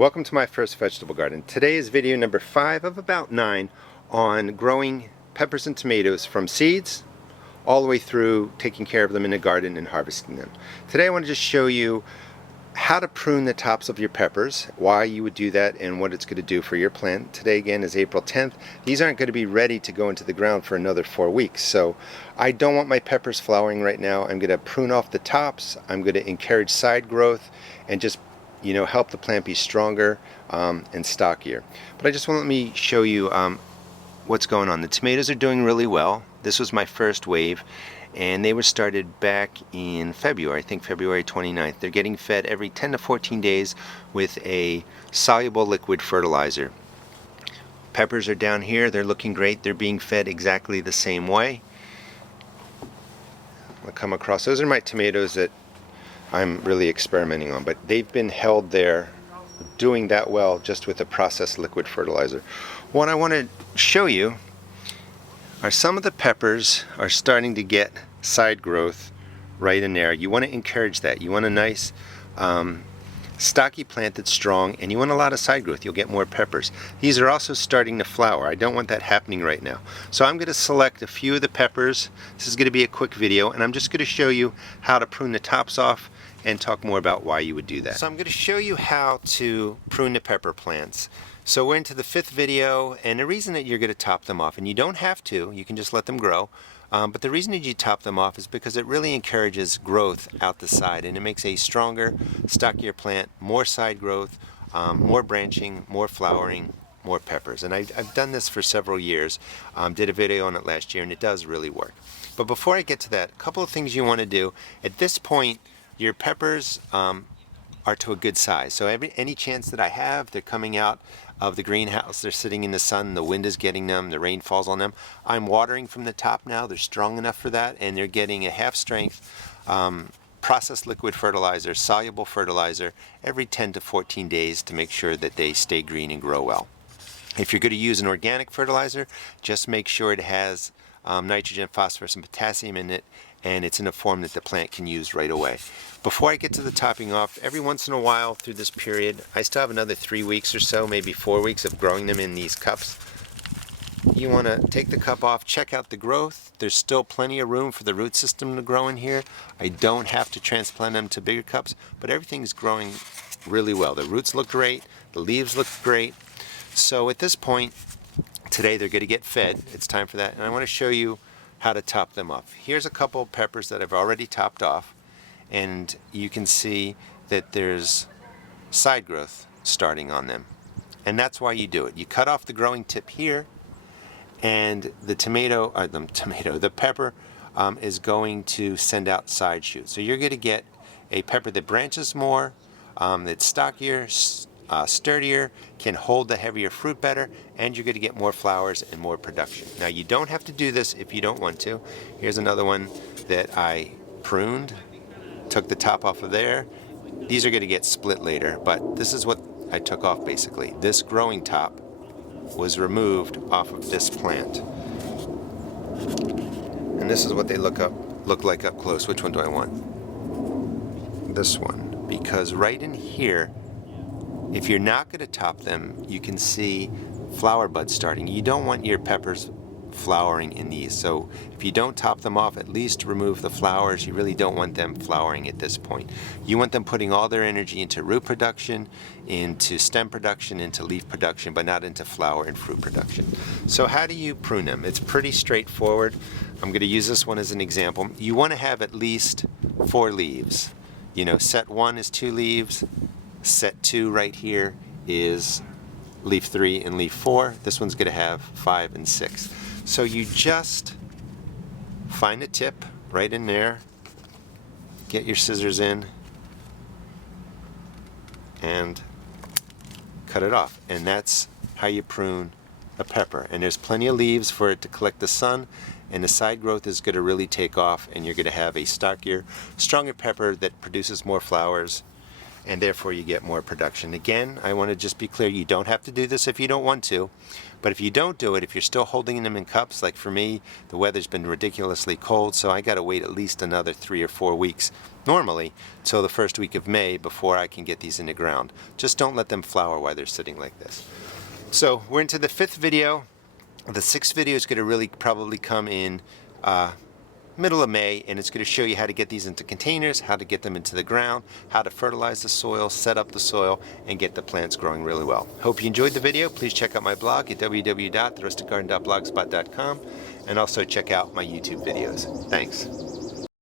Welcome to my first vegetable garden. Today is video number 5 of about 9 on growing peppers and tomatoes from seeds all the way through taking care of them in the garden and harvesting them. Today I want to just show you how to prune the tops of your peppers, why you would do that, and what it's going to do for your plant. Today again is April 10th. These aren't going to be ready to go into the ground for another 4 weeks, so I don't want my peppers flowering right now. I'm going to prune off the tops. I'm going to encourage side growth and just help the plant be stronger and stockier. But I just want to let me show you what's going on. The tomatoes are doing really well. This was my first wave, and they were started back in February, I think February 29th. They're getting fed every 10 to 14 days with a soluble liquid fertilizer. Peppers are down here. They're looking great. They're being fed exactly the same way. I'll come across. Those are my tomatoes that I'm really experimenting on, but they've been held there doing that well just with a processed liquid fertilizer. What I want to show you are some of the peppers are starting to get side growth right in there. You want to encourage that. You want a nice stocky plant that's strong, and you want a lot of side growth. You'll get more peppers. These are also starting to flower. I don't want that happening right now. So I'm going to select a few of the peppers. This is going to be a quick video, and I'm just going to show you how to prune the tops off and talk more about why you would do that. So I'm going to show you how to prune the pepper plants. So we're into the 5th video, and the reason that you're going to top them off, and you don't have to, you can just let them grow, but the reason that you top them off is because it really encourages growth out the side, and it makes a stronger, stockier plant, more side growth, more branching, more flowering, more peppers. And I've done this for several years, did a video on it last year, and it does really work. But before I get to that, a couple of things you want to do. At this point, your peppers are to a good size. So any chance that I have, they're coming out of the greenhouse, they're sitting in the sun, the wind is getting them, the rain falls on them. I'm watering from the top now. They're strong enough for that, and they're getting a half strength processed liquid fertilizer, soluble fertilizer, every 10 to 14 days to make sure that they stay green and grow well. If you're going to use an organic fertilizer, just make sure it has nitrogen, phosphorus, and potassium in it, and it's in a form that the plant can use right away. Before I get to the topping off, every once in a while through this period, I still have another 3 weeks or so, maybe 4 weeks of growing them in these cups. You want to take the cup off, check out the growth. There's still plenty of room for the root system to grow in here. I don't have to transplant them to bigger cups, but everything's growing really well. The roots look great, the leaves look great. So at this point, today they're going to get fed. It's time for that, and I want to show you how to top them off. Here's a couple peppers that I've already topped off, and you can see that there's side growth starting on them. And that's why you do it. You cut off the growing tip here, and the pepper is going to send out side shoots. So you're going to get a pepper that branches more, that's stockier, sturdier, can hold the heavier fruit better, and you're going to get more flowers and more production. Now you don't have to do this if you don't want to. Here's another one that I pruned, took the top off of there. These are going to get split later, but this is what I took off basically. This growing top was removed off of this plant. And this is what they look like up close. Which one do I want? This one. Because right in here, if you're not going to top them, you can see flower buds starting. You don't want your peppers flowering in these. So if you don't top them off, at least remove the flowers. You really don't want them flowering at this point. You want them putting all their energy into root production, into stem production, into leaf production, but not into flower and fruit production. So how do you prune them? It's pretty straightforward. I'm going to use this one as an example. You want to have at least 4 leaves. Set 1 is 2 leaves. Set 2 right here is leaf 3 and leaf 4. This one's going to have 5 and 6. So you just find a tip right in there, get your scissors in, and cut it off. And that's how you prune a pepper. And there's plenty of leaves for it to collect the sun, and the side growth is going to really take off, and you're going to have a stockier, stronger pepper that produces more flowers and therefore you get more production. Again, I want to just be clear, you don't have to do this if you don't want to, but if you don't do it, if you're still holding them in cups, like for me, the weather's been ridiculously cold, so I got to wait at least another 3 or 4 weeks normally till the first week of May before I can get these in the ground. Just don't let them flower while they're sitting like this. So we're into the 5th video. The 6th video is going to really probably come in middle of May, and it's going to show you how to get these into containers, how to get them into the ground, how to fertilize the soil, set up the soil, and get the plants growing really well. Hope you enjoyed the video. Please check out my blog at www.therusticgarden.blogspot.com, and also check out my YouTube videos. Thanks.